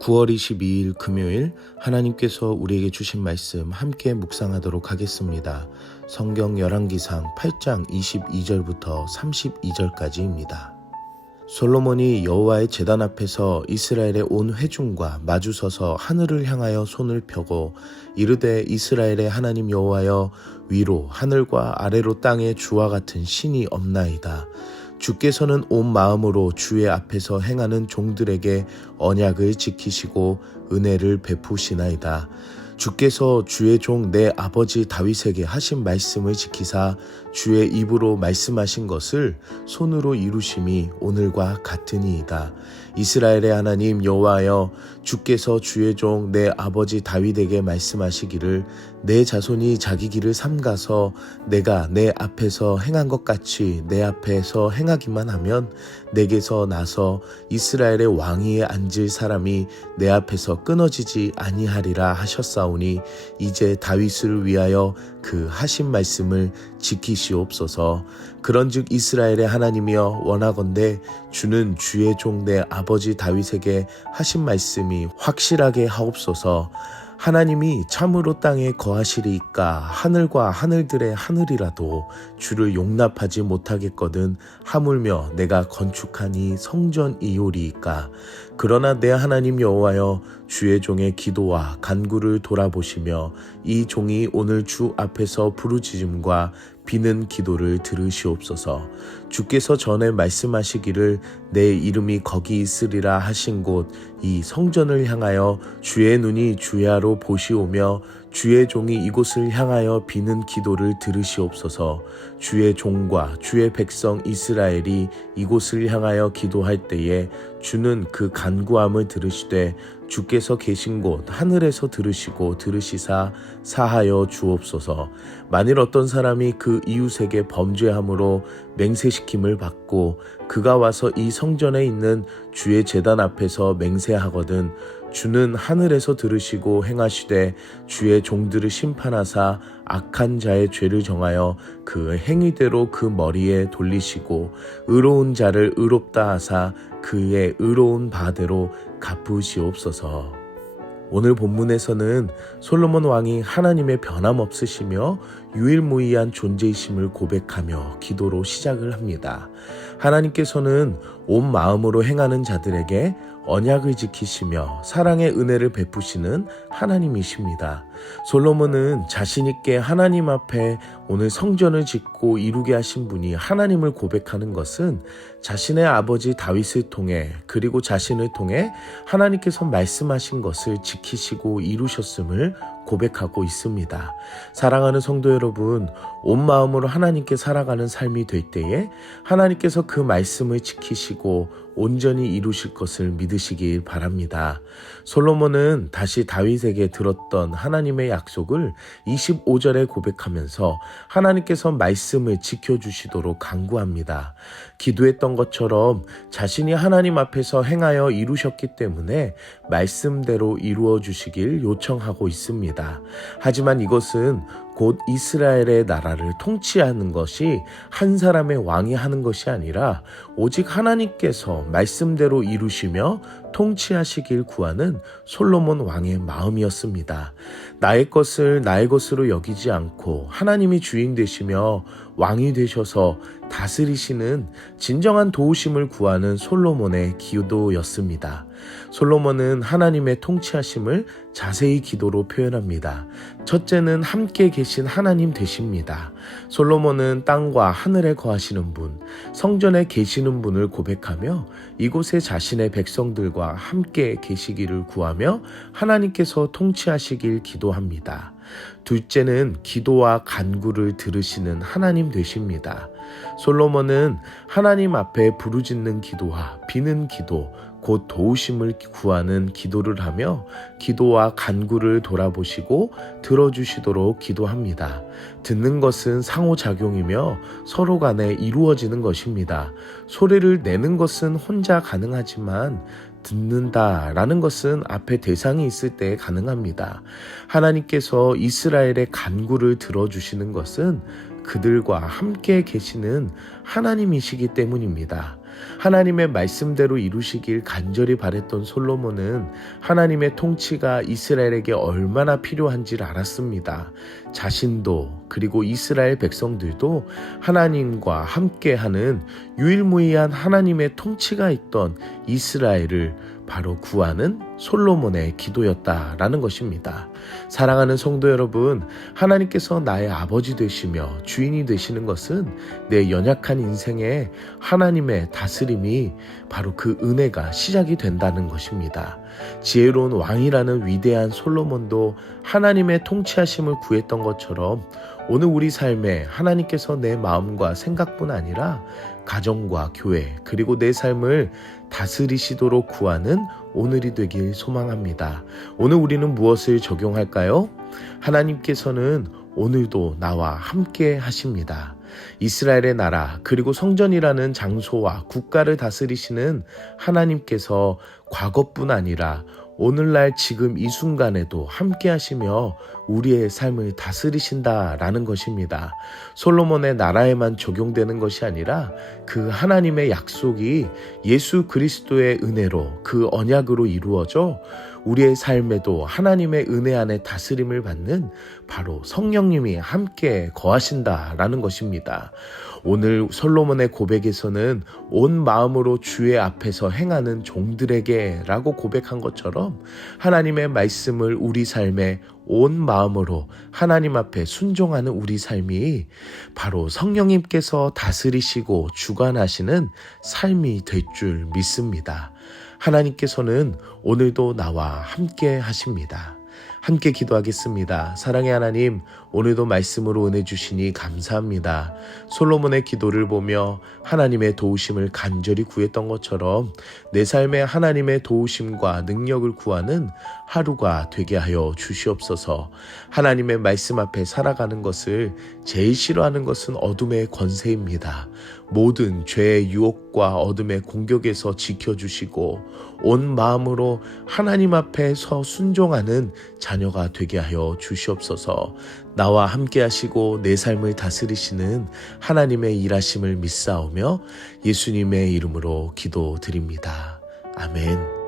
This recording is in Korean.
9월 22일 금요일 하나님께서 우리에게 주신 말씀 함께 묵상하도록 하겠습니다. 성경 열왕기상 8장 22절부터 32절까지입니다. 솔로몬이 여호와의 제단 앞에서 이스라엘의 온 회중과 마주서서 하늘을 향하여 손을 펴고 이르되 이스라엘의 하나님 여호와여 위로 하늘과 아래로 땅에 주와 같은 신이 없나이다. 주께서는 온 마음으로 주의 앞에서 행하는 종들에게 언약을 지키시고 은혜를 베푸시나이다. 주께서 주의 종 내 아버지 다윗에게 하신 말씀을 지키사 주의 입으로 말씀하신 것을 손으로 이루심이 오늘과 같으니이다. 이스라엘의 하나님 여호와여 주께서 주의 종 내 아버지 다윗에게 말씀하시기를 내 자손이 자기 길을 삼가서 내가 내 앞에서 행한 것 같이 내 앞에서 행하기만 하면 내게서 나서 이스라엘의 왕위에 앉을 사람이 내 앞에서 끊어지지 아니하리라 하셨사오니 이제 다윗을 위하여 그 하신 말씀을 지키시옵소서. 그런즉 이스라엘의 하나님이여 원하건대 주는 주의 종 내 아버지 다윗에게 하신 말씀이 확실하게 하옵소서. 하나님이 참으로 땅에 거하시리이까 하늘과 하늘들의 하늘이라도 주를 용납하지 못하겠거든 하물며 내가 건축한 이 성전이오리이까. 그러나 내 하나님 여호와여 주의 종의 기도와 간구를 돌아보시며 이 종이 오늘 주 앞에서 부르짖음과 비는 기도를 들으시옵소서. 주께서 전에 말씀하시기를 내 이름이 거기 있으리라 하신 곳 이 성전을 향하여 주의 눈이 주야로 보시오며 주의 종이 이곳을 향하여 비는 기도를 들으시옵소서. 주의 종과 주의 백성 이스라엘이 이곳을 향하여 기도할 때에 주는 그 간구함을 들으시되 주께서 계신 곳 하늘에서 들으시고 들으시사 사하여 주옵소서. 만일 어떤 사람이 그 이웃에게 범죄함으로 맹세시킴을 받고 그가 와서 이 성전에 있는 주의 제단 앞에서 맹세하거든 주는 하늘에서 들으시고 행하시되 주의 종들을 심판하사 악한 자의 죄를 정하여 그 행위대로 그 머리에 돌리시고 의로운 자를 의롭다 하사 그의 의로운 바대로 갚으시옵소서. 오늘 본문에서는 솔로몬 왕이 하나님의 변함없으시며 유일무이한 존재이심을 고백하며 기도로 시작을 합니다. 하나님께서는 온 마음으로 행하는 자들에게 언약을 지키시며 사랑의 은혜를 베푸시는 하나님이십니다. 솔로몬은 자신 있게 하나님 앞에 오늘 성전을 짓고 이루게 하신 분이 하나님을 고백하는 것은 자신의 아버지 다윗을 통해 그리고 자신을 통해 하나님께서 말씀하신 것을 지키시고 이루셨음을 고백하고 있습니다. 사랑하는 성도 여러분, 온 마음으로 하나님께 살아가는 삶이 될 때에 하나님께서 그 말씀을 지키시고 온전히 이루실 것을 믿으시길 바랍니다. 솔로몬은 다시 다윗에게 들었던 하나님의 약속을 25절에 고백하면서 하나님께서 말씀을 지켜주시도록 간구합니다. 기도했던 것처럼 자신이 하나님 앞에서 행하여 이루셨기 때문에 말씀대로 이루어 주시길 요청하고 있습니다. 하지만 이것은 곧 이스라엘의 나라를 통치하는 것이 한 사람의 왕이 하는 것이 아니라 오직 하나님께서 말씀대로 이루시며 통치하시길 구하는 솔로몬 왕의 마음이었습니다. 나의 것을 나의 것으로 여기지 않고 하나님이 주인 되시며 왕이 되셔서 다스리시는 진정한 도우심을 구하는 솔로몬의 기도였습니다. 솔로몬은 하나님의 통치하심을 자세히 기도로 표현합니다. 첫째는 함께 계신 하나님 되십니다. 솔로몬은 땅과 하늘에 거하시는 분, 성전에 계시는 분을 고백하며 이곳에 자신의 백성들과 함께 계시기를 구하며 하나님께서 통치하시길 기도합니다. 둘째는 기도와 간구를 들으시는 하나님 되십니다. 솔로몬은 하나님 앞에 부르짖는 기도와 비는 기도, 곧 도우심을 구하는 기도를 하며 기도와 간구를 돌아보시고 들어주시도록 기도합니다. 듣는 것은 상호작용이며 서로 간에 이루어지는 것입니다. 소리를 내는 것은 혼자 가능하지만 듣는다라는 것은 앞에 대상이 있을 때 가능합니다. 하나님께서 이스라엘의 간구를 들어주시는 것은 그들과 함께 계시는 하나님이시기 때문입니다. 하나님의 말씀대로 이루시길 간절히 바랬던 솔로몬은 하나님의 통치가 이스라엘에게 얼마나 필요한지를 알았습니다. 자신도 그리고 이스라엘 백성들도 하나님과 함께하는 유일무이한 하나님의 통치가 있던 이스라엘을 바로 구하는 솔로몬의 기도였다라는 것입니다. 사랑하는 성도 여러분, 하나님께서 나의 아버지 되시며 주인이 되시는 것은 내 연약한 인생에 하나님의 다스림이 바로 그 은혜가 시작이 된다는 것입니다. 지혜로운 왕이라는 위대한 솔로몬도 하나님의 통치하심을 구했던 것처럼 오늘 우리 삶에 하나님께서 내 마음과 생각뿐 아니라 가정과 교회 그리고 내 삶을 다스리시도록 구하는 오늘이 되길 소망합니다. 오늘 우리는 무엇을 적용할까요? 하나님께서는 오늘도 나와 함께 하십니다. 이스라엘의 나라 그리고 성전이라는 장소와 국가를 다스리시는 하나님께서 과거뿐 아니라 오늘날 지금 이 순간에도 함께 하시며 우리의 삶을 다스리신다라는 것입니다. 솔로몬의 나라에만 적용되는 것이 아니라 그 하나님의 약속이 예수 그리스도의 은혜로 그 언약으로 이루어져 우리의 삶에도 하나님의 은혜 안에 다스림을 받는 바로 성령님이 함께 거하신다라는 것입니다. 오늘 솔로몬의 고백에서는 온 마음으로 주의 앞에서 행하는 종들에게 라고 고백한 것처럼 하나님의 말씀을 우리 삶에 온 마음으로 하나님 앞에 순종하는 우리 삶이 바로 성령님께서 다스리시고 주관하시는 삶이 될 줄 믿습니다. 하나님께서는 오늘도 나와 함께 하십니다. 함께 기도하겠습니다. 사랑의 하나님, 오늘도 말씀으로 은혜 주시니 감사합니다. 솔로몬의 기도를 보며 하나님의 도우심을 간절히 구했던 것처럼 내 삶에 하나님의 도우심과 능력을 구하는 하루가 되게 하여 주시옵소서. 하나님의 말씀 앞에 살아가는 것을 제일 싫어하는 것은 어둠의 권세입니다. 모든 죄의 유혹과 어둠의 공격에서 지켜주시고 온 마음으로 하나님 앞에 서 순종하는 자녀가 되게 하여 주시옵소서. 나와 함께 하시고 내 삶을 다스리시는 하나님의 일하심을 믿사오며 예수님의 이름으로 기도드립니다. 아멘.